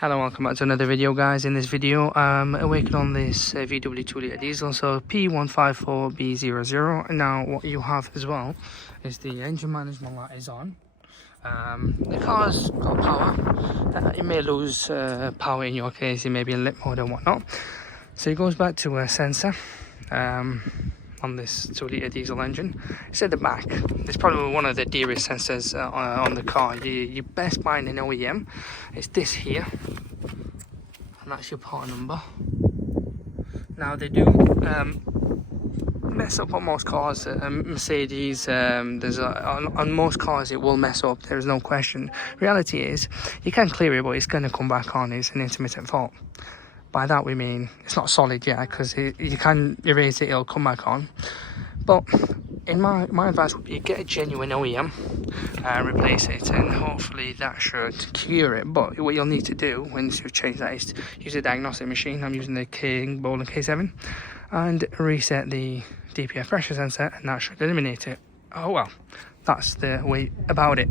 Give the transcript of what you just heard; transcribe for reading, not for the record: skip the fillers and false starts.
Hello, welcome back to another video, guys. In this video I'm working on this VW 2-litre diesel, so P154B00. Now what you have as well is the engine management light is on. The car's got power. It may lose power in your case, it may be in lit mode and whatnot, so it goes back to a sensor on this 2-litre diesel engine. It's at the back. It's probably one of the dearest sensors on the car. You best buy an OEM. It's this here, and that's your part number. Now they do mess up on most cars. Mercedes, on most cars it will mess up, there is no question. Reality is you can clear it, but it's going to come back on. It's an intermittent fault. By that we mean it's not solid yet, because you can erase it, it'll come back on. But in my advice would be get a genuine OEM, replace it, and hopefully that should cure it. But what you'll need to do once you change that is use a diagnostic machine. I'm using the King Bowling K7, and reset the DPF pressure sensor, and that should eliminate it. Oh well, that's the way about it.